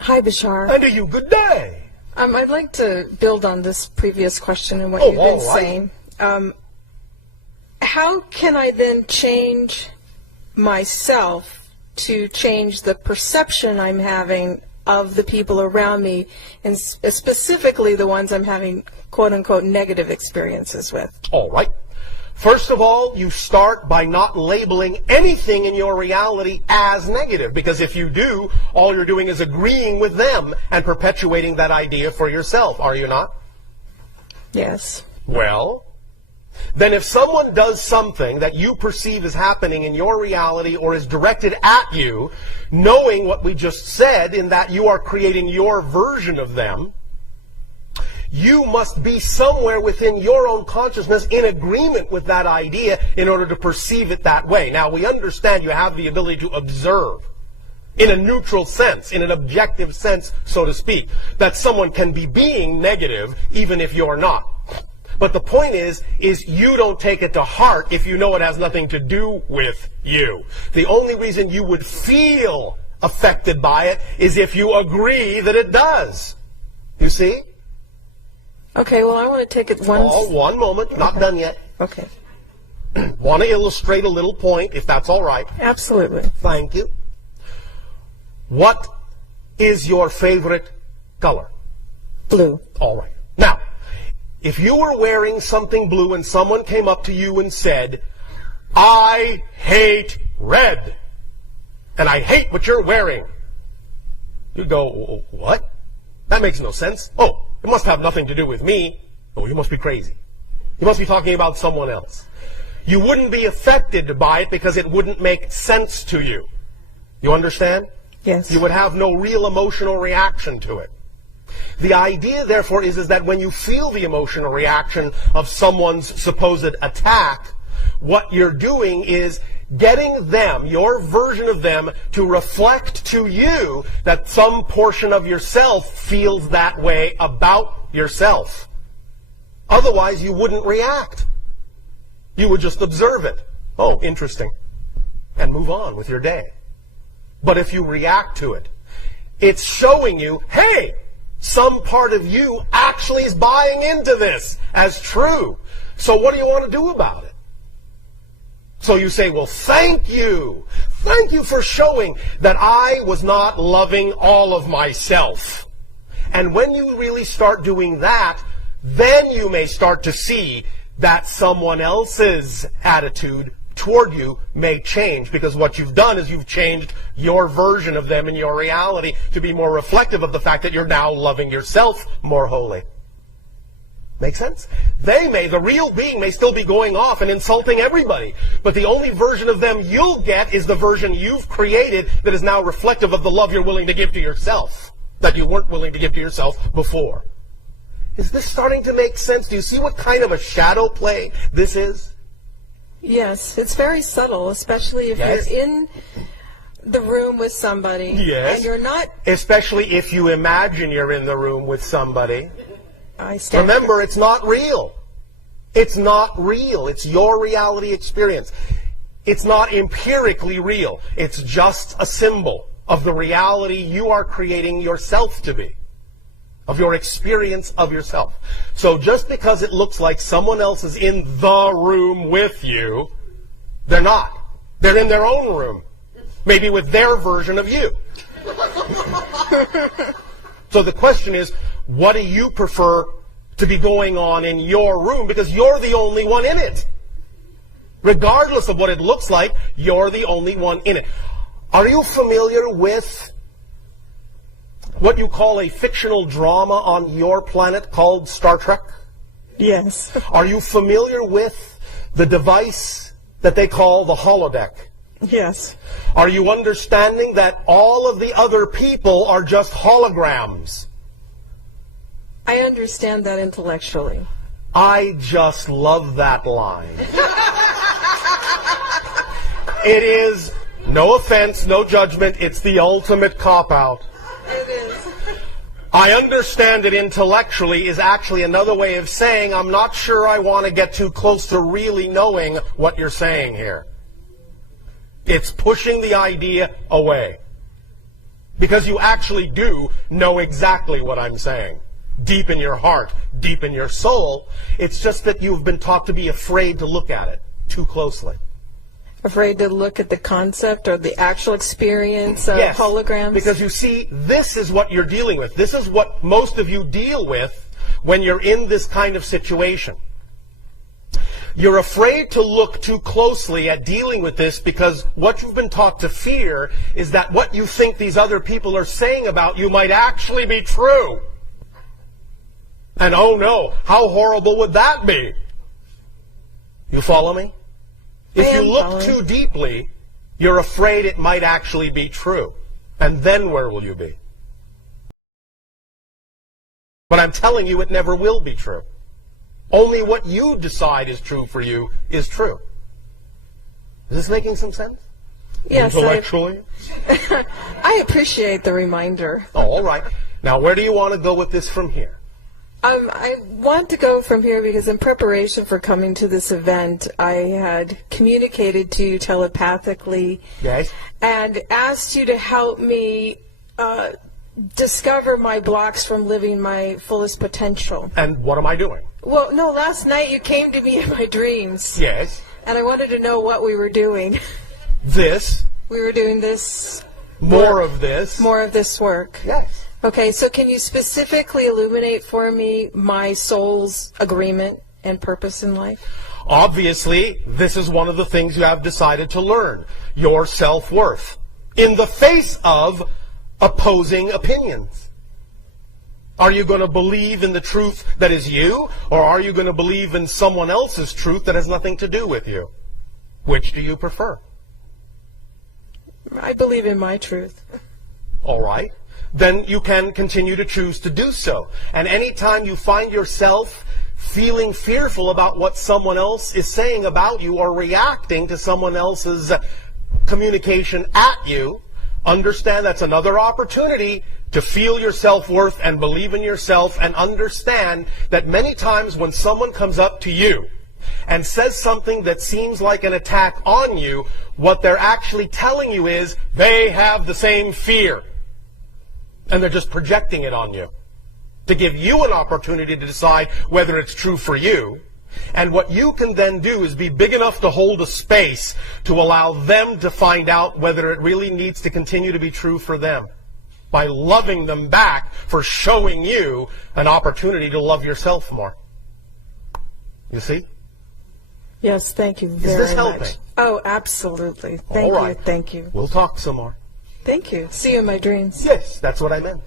Hi, Bashar. And to you, good day. I'd like to build on this previous question and what you've been saying. How can I then change myself to change the perception I'm having of the people around me, and specifically the ones I'm having quote-unquote negative experiences with? All right. First of all, you start by not labeling anything in your reality as negative, because if you do, all you're doing is agreeing with them and perpetuating that idea for yourself, are you not? Yes. Well, then if someone does something that you perceive as happening in your reality or is directed at you, knowing what we just said in that you are creating your version of them, you must be somewhere within your own consciousness in agreement with that idea in order to perceive it that way. Now, we understand you have the ability to observe in a neutral sense, in an objective sense, so to speak, that someone can be being negative even if you're not. But the point is you don't take it to heart if you know it has nothing to do with you. The only reason you would feel affected by it is if you agree that it does. You see? Okay, well, I want to take it one... Oh, one moment. Not done yet. Okay. Want to illustrate a little point, if that's all right. Absolutely. Thank you. What is your favorite color? Blue. All right. Now, if you were wearing something blue and someone came up to you and said, I hate red, and I hate what you're wearing, you'd go, what? That makes no sense. Oh, it must have nothing to do with me. Oh, you must be crazy. You must be talking about someone else. You wouldn't be affected by it because it wouldn't make sense to you. You understand? Yes. You would have no real emotional reaction to it. The idea, therefore, is that when you feel the emotional reaction of someone's supposed attack, what you're doing is getting them, your version of them, to reflect to you that some portion of yourself feels that way about yourself. Otherwise, you wouldn't react. You would just observe it. Oh, interesting. And move on with your day. But if you react to it, it's showing you, hey, some part of you actually is buying into this as true. So what do you want to do about it? So you say, well, thank you. Thank you for showing that I was not loving all of myself. And when you really start doing that, then you may start to see that someone else's attitude toward you may change, because what you've done is you've changed your version of them in your reality to be more reflective of the fact that you're now loving yourself more wholly. Make sense? The real being may still be going off and insulting everybody, but the only version of them you'll get is the version you've created that is now reflective of the love you're willing to give to yourself, that you weren't willing to give to yourself before. Is this starting to make sense? Do you see what kind of a shadow play this is? Yes, it's very subtle, especially if you're in the room with somebody. Yes. And you're not... Especially if you imagine you're in the room with somebody. Remember, it's not real. It's not real. It's your reality experience. It's not empirically real. It's just a symbol of the reality you are creating yourself to be, of your experience of yourself. So just because it looks like someone else is in the room with you, they're not. They're in their own room, maybe with their version of you. So the question is, what do you prefer to be going on in your room? Because you're the only one in it. Regardless of what it looks like, you're the only one in it. Are you familiar with what you call a fictional drama on your planet called Star Trek? Yes. Are you familiar with the device that they call the holodeck? Yes. Are you understanding that all of the other people are just holograms? I understand that intellectually. I just love that line. It is, no offense, no judgment, it's the ultimate cop-out. It is. I understand it intellectually is actually another way of saying I'm not sure I want to get too close to really knowing what you're saying here. It's pushing the idea away. Because you actually do know exactly what I'm saying. Deep in your heart, deep in your soul. It's just that you've been taught to be afraid to look at it too closely. Afraid to look at the concept or the actual experience of Yes, holograms? because you see, this is what you're dealing with. This is what most of you deal with when you're in this kind of situation. You're afraid to look too closely at dealing with this because what you've been taught to fear is that what you think these other people are saying about you might actually be true. And oh no, how horrible would that be? You follow me? If you look too deeply, you're afraid it might actually be true. And then where will you be? But I'm telling you, it never will be true. Only what you decide is true for you is true. Is this making some sense? Yes. Intellectually? I appreciate the reminder. Oh, all right. Now, where do you want to go with this from here? I want to go from here because in preparation for coming to this event, I had communicated to you telepathically and asked you to help me discover my blocks from living my fullest potential. And what am I doing? Well, no, last night you came to me in my dreams. Yes. And I wanted to know what we were doing. This. We were doing this. More of this. More of this work. Yes. Okay, so can you specifically illuminate for me my soul's agreement and purpose in life? Obviously, this is one of the things you have decided to learn. Your self-worth. In the face of opposing opinions. Are you going to believe in the truth that is you, or are you going to believe in someone else's truth that has nothing to do with you? Which do you prefer? I believe in my truth. All right. Then you can continue to choose to do so. And anytime you find yourself feeling fearful about what someone else is saying about you or reacting to someone else's communication at you, understand that's another opportunity to feel your self-worth and believe in yourself, and understand that many times when someone comes up to you and says something that seems like an attack on you, what they're actually telling you is they have the same fear. And they're just projecting it on you to give you an opportunity to decide whether it's true for you. And what you can then do is be big enough to hold a space to allow them to find out whether it really needs to continue to be true for them, by loving them back for showing you an opportunity to love yourself more. You see? Yes, thank you very much. Is this helping? Oh, absolutely. Thank All right. you. Thank you. We'll talk some more. Thank you. See you in my dreams. Yes, that's what I meant.